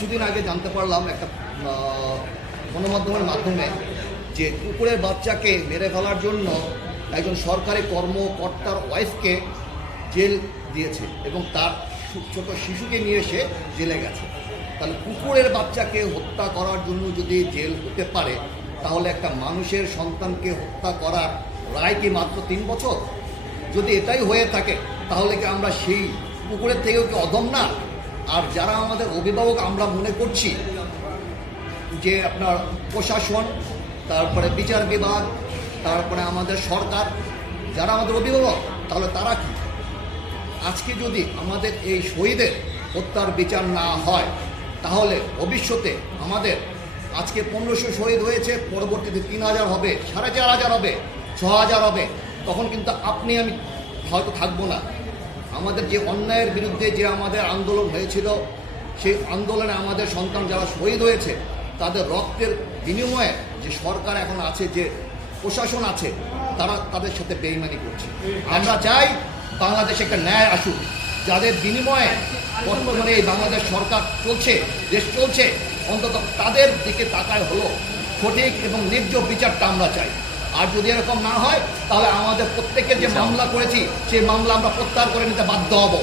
কিছুদিন আগে জানতে পারলাম একটা গণমাধ্যমের মাধ্যমে যে কুকুরের বাচ্চাকে মেরে ফেলার জন্য একজন সরকারি কর্মকর্তার ওয়াইফকে জেল দিয়েছে এবং তার ছোট শিশুকে নিয়ে এসে জেলে গেছে। তাহলে কুকুরের বাচ্চাকে হত্যা করার জন্য যদি জেল হতে পারে, তাহলে একটা মানুষের সন্তানকে হত্যা করার রায় কি মাত্র 3 বছর? যদি এটাই হয়ে থাকে তাহলে কি আমরা সেই কুকুরের থেকেও কি অধম না? আর যারা আমাদের অভিভাবক আমরা মনে করছি যে আপনার প্রশাসন, তারপরে বিচার বিভাগ, তারপরে আমাদের সরকার, যারা আমাদের অভিভাবক, তাহলে তারা কি আজকে যদি আমাদের এই শহীদের হত্যার বিচার না হয়, তাহলে ভবিষ্যতে আমাদের আজকে 1500 শহীদ হয়েছে, পরবর্তীতে 3000 হবে, 4500 হবে, 6000 হবে, তখন কিন্তু আপনি আমি হয়তো থাকবো না। আমাদের যে অন্যায়ের বিরুদ্ধে যে আমাদের আন্দোলন হয়েছিল, সেই আন্দোলনে আমাদের সন্তান যারা শহীদ হয়েছে তাদের রক্তের বিনিময়ে যে সরকার এখন আছে, যে প্রশাসন আছে, তারা তাদের সাথে বেইমানি করছে। আমরা চাই বাংলাদেশে একটা ন্যায় আসুক, যাদের বিনিময়ে বর্তমানে এই বাংলাদেশ সরকার চলছে, দেশ চলছে, অন্তত তাদের দিকে তাকায় হলো সঠিক এবং ন্যায্য বিচারটা আমরা চাই। আর যদি এরকম না হয়, তাহলে আমাদের প্রত্যেকের যে মামলা করেছি সেই মামলা আমরা প্রত্যাহার করে নিতে বাধ্য হব।